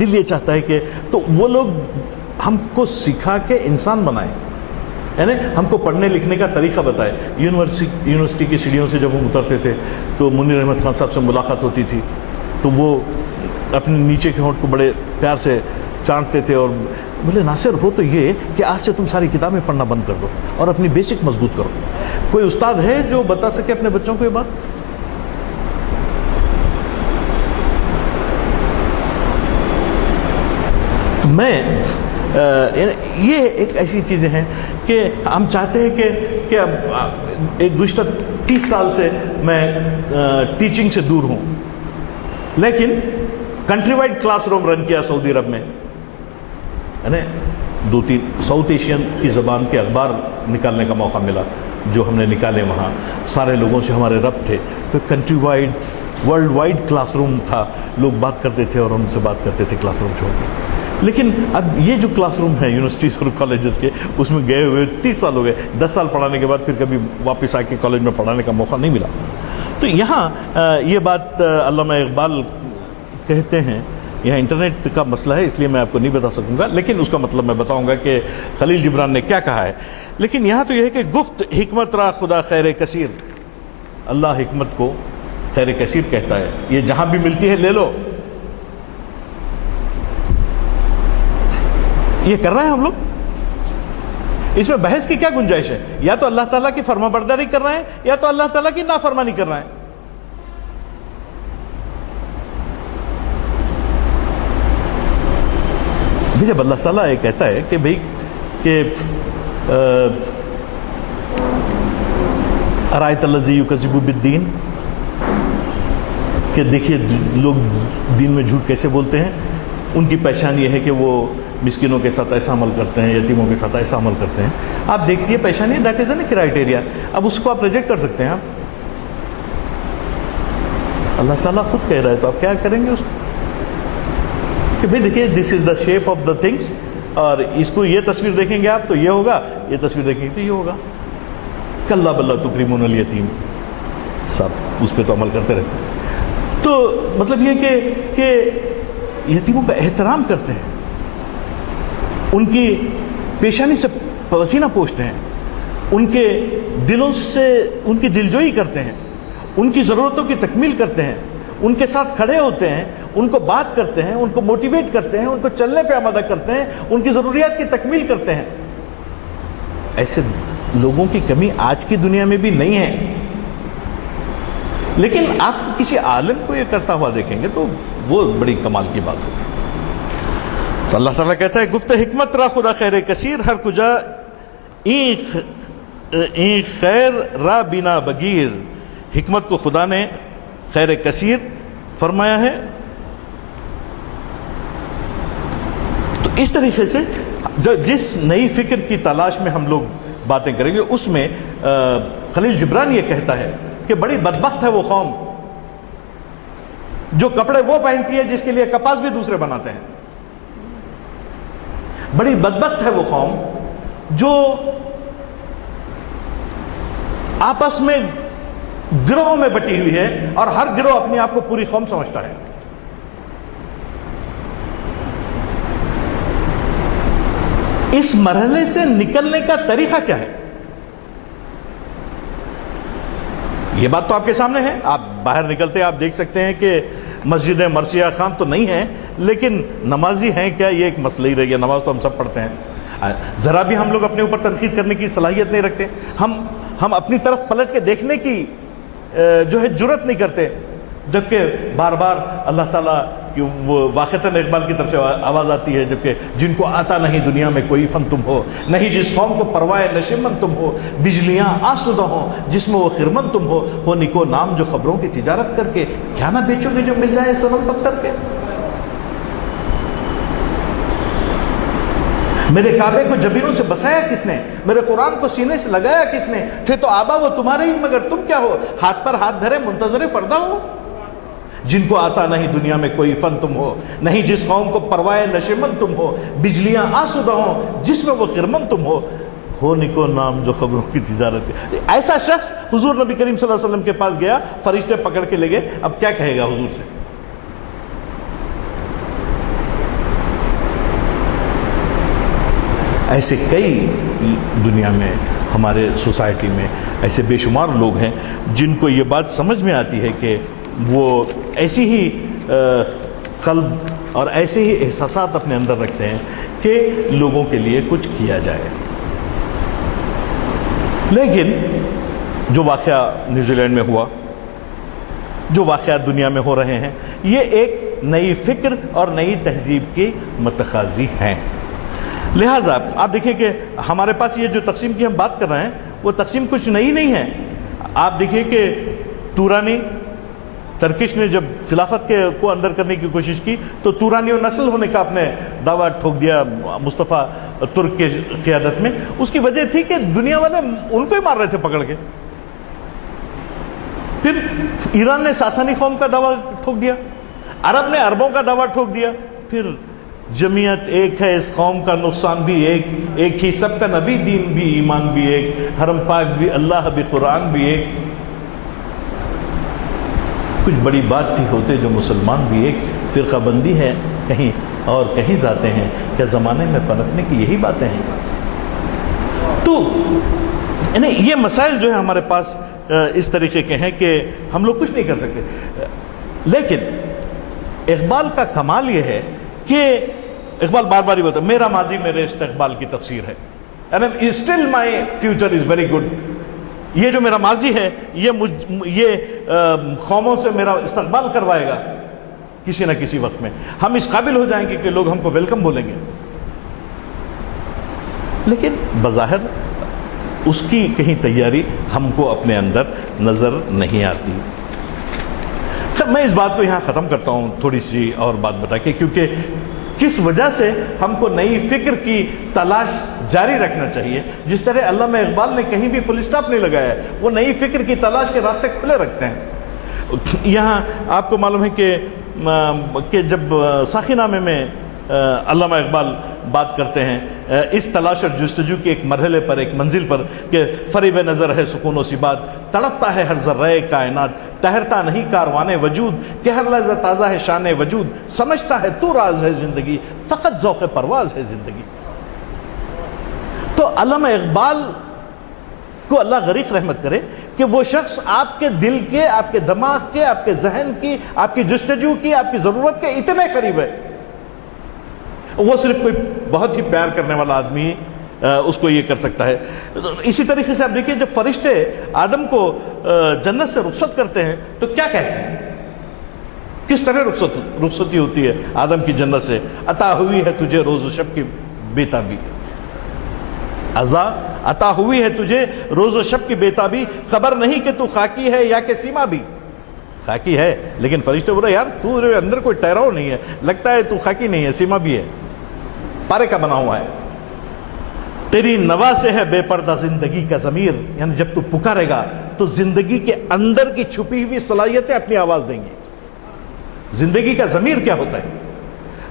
دل یہ چاہتا ہے کہ تو وہ لوگ ہم کو سکھا کے انسان بنائیں، یعنی ہم کو پڑھنے لکھنے کا طریقہ بتائے. یونیورسٹی کی سیڑھیوں سے جب ہم اترتے تھے تو منیر احمد خان صاحب سے ملاقات ہوتی تھی، تو وہ اپنے نیچے کے ہونٹ کو بڑے پیار سے چاٹتے تھے اور بولے ناصر ہو تو یہ کہ آج سے تم ساری کتابیں پڑھنا بند کر دو اور اپنی بیسک مضبوط کرو. کوئی استاد ہے جو بتا سکے اپنے بچوں کو یہ بات؟ یہ ایک ایسی چیزیں ہیں کہ ہم چاہتے ہیں کہ اب ایک گزشتہ 30 سال سے میں ٹیچنگ سے دور ہوں، لیکن کنٹری وائڈ کلاس روم رن کیا سعودی عرب میں، یعنی 2-3 ساؤتھ ایشین کی زبان کے اخبار نکالنے کا موقع ملا جو ہم نے نکالے. وہاں سارے لوگوں سے ہمارے ربط تھے، تو country wide world wide class room تھا، لوگ بات کرتے تھے اور ان سے بات کرتے تھے کلاس روم چھوڑ کے. لیکن اب یہ جو کلاس روم ہے یونیورسٹیز اور کالجز کے، اس میں گئے ہوئے 30 سال ہو گئے، 10 سال پڑھانے کے بعد پھر کبھی واپس آ کے کالج میں پڑھانے کا موقع نہیں ملا. تو یہاں یہ بات علامہ اقبال کہتے ہیں، یہاں انٹرنیٹ کا مسئلہ ہے اس لیے میں آپ کو نہیں بتا سکوں گا، لیکن اس کا مطلب میں بتاؤں گا کہ خلیل جبران نے کیا کہا ہے. لیکن یہاں تو یہ ہے کہ گفت حکمت را خدا خیر کثیر، اللہ حکمت کو خیر کثیر کہتا ہے، یہ جہاں بھی ملتی ہے لے لو. یہ کر رہے ہیں ہم لوگ، اس میں بحث کی کیا گنجائش ہے؟ یا تو اللہ تعالیٰ کی فرما برداری کر رہے ہیں یا تو اللہ تعالیٰ کی نافرمانی کر رہے ہیں. جب اللہ تعالیٰ یہ کہتا ہے کہ بھئی کہ ارایت الذی یکذب بالدین، کہ دیکھیے لوگ دین میں جھوٹ کیسے بولتے ہیں، ان کی پہچان یہ ہے کہ وہ مسکینوں کے ساتھ ایسا عمل کرتے ہیں، یتیموں کے ساتھ ایسا عمل کرتے ہیں. آپ دیکھیے پہچان، دیٹ از این کرائٹیریا. اب اس کو آپ ریجیکٹ کر سکتے ہیں. آپ اللہ تعالیٰ خود کہہ رہا ہے تو آپ کیا کریں گے اس کو کہ بھئی دیکھیے this is the shape of the things, اور اس کو یہ تصویر دیکھیں گے آپ تو یہ ہوگا، یہ تصویر دیکھیں گے تو یہ ہوگا. کلا بلا تکریمون الیتیم، سب اس پہ تو عمل کرتے رہتے ہیں. تو مطلب یہ کہ یتیموں کا احترام کرتے ہیں، ان کی پیشانی سے پسینہ پوچھتے ہیں، ان کے دلوں سے ان کی دلجوئی کرتے ہیں، ان کی ضرورتوں کی تکمیل کرتے ہیں، ان کے ساتھ کھڑے ہوتے ہیں، ان کو بات کرتے ہیں، ان کو موٹیویٹ کرتے ہیں، ان کو چلنے پہ آمادہ کرتے ہیں، ان کی ضروریات کی تکمیل کرتے ہیں. ایسے لوگوں کی کمی آج کی دنیا میں بھی نہیں ہے، لیکن آپ کسی عالم کو یہ کرتا ہوا دیکھیں گے تو وہ بڑی کمال کی بات ہوگی. تو اللہ تعالیٰ کہتا ہے گفت حکمت را خدا خیر کثیر، ہر کجا این خیر را بنا بگیر. حکمت کو خدا نے خیر کثیر فرمایا ہے. تو اس طریقے سے جس نئی فکر کی تلاش میں ہم لوگ باتیں کریں گے، اس میں خلیل جبران یہ کہتا ہے کہ بڑی بدبخت ہے وہ قوم جو کپڑے وہ پہنتی ہے جس کے لیے کپاس بھی دوسرے بناتے ہیں. بڑی بدبخت ہے وہ قوم جو آپس میں گروہوں میں بٹی ہوئی ہے اور ہر گروہ اپنے آپ کو پوری قوم سمجھتا ہے. اس مرحلے سے نکلنے کا طریقہ کیا ہے؟ یہ بات تو آپ کے سامنے ہے. آپ باہر نکلتے آپ دیکھ سکتے ہیں کہ مسجد مرثیہ خام تو نہیں ہے، لیکن نمازی ہیں کیا یہ ایک مسئلہ ہی رہ گیا. نماز تو ہم سب پڑھتے ہیں، ذرا بھی ہم لوگ اپنے اوپر تنقید کرنے کی صلاحیت نہیں رکھتے. ہم اپنی طرف پلٹ کے دیکھنے کی جو ہے جرت نہیں کرتے، جبکہ بار بار اللہ تعالیٰ کی وہ واقعتاً اقبال کی طرف سے آواز آتی ہے، جبکہ جن کو آتا نہیں دنیا میں کوئی فن تم ہو، نہیں جس قوم کو پروائے نشیمن تم ہو، بجلیاں آسودہ ہوں جس میں وہ خرمن تم ہو نکو نام جو خبروں کی تجارت کر کے کیا نہ بیچو گے جو مل جائے سنم پتھر کے. میرے کعبے کو جبینوں سے بسایا کس نے، میرے قرآن کو سینے سے لگایا کس نے، تھے تو آبا وہ تمہارے ہی مگر تم کیا ہو، ہاتھ پر ہاتھ دھرے منتظر فردا ہو. جن کو آتا نہیں دنیا میں کوئی فن تم ہو، نہیں جس قوم کو پروائے نشیمن تم ہو، بجلیاں آسودہ ہوں جس میں وہ خرمن تم ہو نکو نام جو خبروں کی تجارت کے. ایسا شخص حضور نبی کریم صلی اللہ علیہ وسلم کے پاس گیا، فرشتے پکڑ کے لے گئے. اب کیا کہے گا حضور سے؟ ایسے کئی دنیا میں ہمارے سوسائٹی میں ایسے بے شمار لوگ ہیں جن کو یہ بات سمجھ میں آتی ہے کہ وہ ایسی ہی قلب اور ایسے ہی احساسات اپنے اندر رکھتے ہیں کہ لوگوں کے لیے کچھ کیا جائے. لیکن جو واقعہ نیوزی لینڈ میں ہوا، جو واقعات دنیا میں ہو رہے ہیں، یہ ایک نئی فکر اور نئی تہذیب کی متقاضی ہیں. لہٰذا آپ دیکھیں کہ ہمارے پاس یہ جو تقسیم کی ہم بات کر رہے ہیں وہ تقسیم کچھ نئی نہیں ہے. آپ دیکھیں کہ تورانی ترکش نے جب خلافت کو اندر کرنے کی کوشش کی تو تورانی و نسل ہونے کا اپنے دعویٰ ٹھوک دیا مصطفیٰ ترک کے قیادت میں. اس کی وجہ تھی کہ دنیا والے ان کو ہی مار رہے تھے پکڑ کے. پھر ایران نے ساسانی قوم کا دعویٰ ٹھوک دیا، عرب نے عربوں کا دعویٰ ٹھوک دیا. پھر جمعیت ایک ہے، اس قوم کا نقصان بھی ایک ہی، سب کا نبی دین بھی ایمان بھی ایک، حرم پاک بھی اللہ بھی قرآن بھی ایک. کچھ بڑی بات تھی ہوتے جو مسلمان بھی ایک. فرقہ بندی ہے کہیں اور کہیں جاتے ہیں، کیا زمانے میں پنپنے کی یہی باتیں ہیں؟ تو یہ مسائل جو ہے ہمارے پاس اس طریقے کے ہیں کہ ہم لوگ کچھ نہیں کر سکتے. لیکن اقبال کا کمال یہ ہے کہ اقبال بار بار ہی بولتا ہے میرا ماضی میرے استقبال کی تفسیر ہے. And still my future is very good. یہ جو میرا ماضی ہے یہ قوموں سے میرا استقبال کروائے گا کسی نہ کسی وقت میں. ہم اس قابل ہو جائیں گے کہ لوگ ہم کو ویلکم بولیں گے. لیکن بظاہر اس کی کہیں تیاری ہم کو اپنے اندر نظر نہیں آتی. میں اس بات کو یہاں ختم کرتا ہوں تھوڑی سی اور بات بتا کے، کیونکہ کس وجہ سے ہم کو نئی فکر کی تلاش جاری رکھنا چاہیے. جس طرح علامہ اقبال نے کہیں بھی فل اسٹاپ نہیں لگایا، وہ نئی فکر کی تلاش کے راستے کھلے رکھتے ہیں. یہاں آپ کو معلوم ہے کہ جب ساقی نامے میں علامہ اقبال بات کرتے ہیں اس تلاش اور جستجو کے ایک مرحلے پر، ایک منزل پر، کہ فریب نظر ہے سکون و سی بات، تڑپتا ہے ہر ذرہ کائنات، ٹہرتا نہیں کاروان وجود، کہ ہر لحظہ تازہ ہے شان وجود، سمجھتا ہے تو راز ہے زندگی، فقط ذوق پرواز ہے زندگی. تو علامہ اقبال کو اللہ غریق رحمت کرے کہ وہ شخص آپ کے دل کے، آپ کے دماغ کے، آپ کے ذہن کی، آپ کی جستجو کی، آپ کی ضرورت کے اتنے قریب ہے. وہ صرف کوئی بہت ہی پیار کرنے والا آدمی اس کو یہ کر سکتا ہے. اسی طریقے سے آپ دیکھیں جب فرشتے آدم کو جنت سے رخصت کرتے ہیں تو کیا کہتے ہیں؟ کس طرح رخصتی ہوتی ہے آدم کی جنت سے؟ عطا ہوئی ہے تجھے روز و شب کی بیتابی، عطا ہوئی ہے تجھے روز و شب کی بیتابی، خبر نہیں کہ تو خاکی ہے یا کہ سیما بھی. خاکی ہے لیکن فرشتے بول رہے یار تو اندر کوئی ٹہراؤ نہیں ہے، لگتا ہے تو خاکی نہیں ہے، سیما بھی ہے، پارے کا بنا ہوا ہے. تیری نوا سے ہے بے پردہ زندگی کا ضمیر، یعنی جب تو پکارے گا تو زندگی کے اندر کی چھپی ہوئی صلاحیتیں اپنی آواز دیں گی. زندگی کا ضمیر کیا ہوتا ہے؟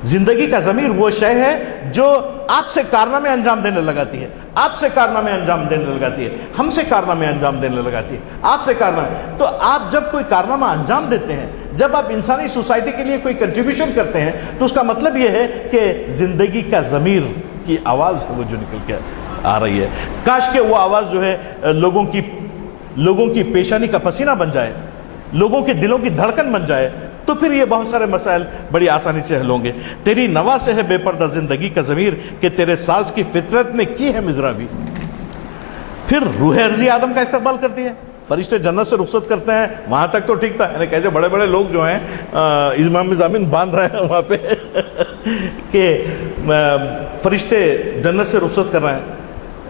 زندگی کا ضمیر وہ شے ہے جو آپ سے کارنامے انجام دینے لگاتی ہے، آپ سے کارنامے انجام دینے لگاتی ہے، ہم سے کارنامے انجام دینے لگاتی ہے، آپ سے کارنامے. تو آپ جب کوئی کارنامہ انجام دیتے ہیں، جب آپ انسانی سوسائٹی کے لیے کوئی کنٹریبیوشن کرتے ہیں، تو اس کا مطلب یہ ہے کہ زندگی کا ضمیر کی آواز ہے وہ جو نکل کے آ رہی ہے. کاش کہ وہ آواز جو ہے لوگوں کی پیشانی کا پسینہ بن جائے، لوگوں کے دلوں کی دھڑکن بن جائے، تو پھر یہ بہت سارے مسائل بڑی آسانی سے حل ہوں گے. تیری نوا سے ہے بے پردہ زندگی کا ضمیر، کہ تیرے ساز کی فطرت نے کی ہے مزرابی. پھر روح عرضی آدم کا استقبال کرتی ہے. فرشتے جنت سے رخصت کرتے ہیں، وہاں تک تو ٹھیک تھا، یعنی کیسے بڑے بڑے لوگ جو ہیں امام مزامین باندھ رہے ہیں وہاں پہ کہ فرشتے جنت سے رخصت کر رہے ہیں.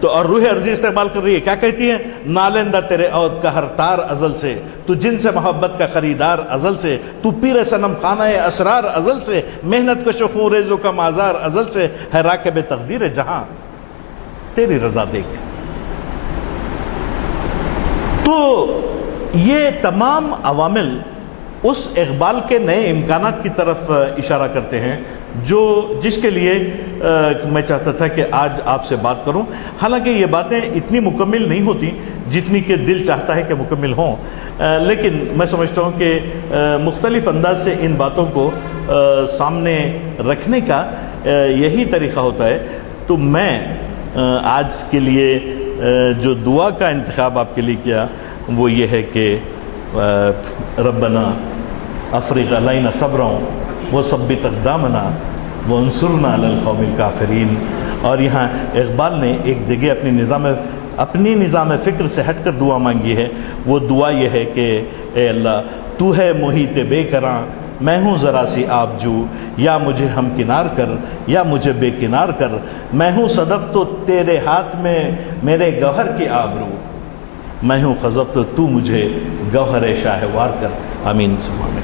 تو اور روح عرضی استقبال کر رہی ہے، کیا کہتی ہے؟ نالندہ تیرے عود کا ہر تار ازل سے، تو جن سے محبت کا خریدار ازل سے، تو پیر صنم خانہ اسرار ازل سے، محنت کش و خون ریزوں کا مازار ازل سے، ہے راکب تقدیر جہاں تیری رضا دیکھ. تو یہ تمام عوامل اس اقبال کے نئے امکانات کی طرف اشارہ کرتے ہیں جس کے لیے میں چاہتا تھا کہ آج آپ سے بات کروں. حالانکہ یہ باتیں اتنی مکمل نہیں ہوتی جتنی کہ دل چاہتا ہے کہ مکمل ہوں، لیکن میں سمجھتا ہوں کہ مختلف انداز سے ان باتوں کو سامنے رکھنے کا یہی طریقہ ہوتا ہے. تو میں آج کے لیے جو دعا کا انتخاب آپ کے لیے کیا وہ یہ ہے کہ ربنا افرغ علینا صبرا وثبت اقدامنا وانصرنا علی القوم الکافرین۔ اور یہاں اقبال نے ایک جگہ اپنی نظام فکر سے ہٹ کر دعا مانگی ہے۔ وہ دعا یہ ہے کہ اے اللہ تو ہے محیط بے کراں، میں ہوں ذرا سی آب جو، یا مجھے ہم کنار کر یا مجھے بے کنار کر، میں ہوں صدف تو تیرے ہاتھ میں میرے گوہر کی آبرو، میں ہوں خزف تو مجھے گوہر شاہ وار کر۔ آمین ثم آمین۔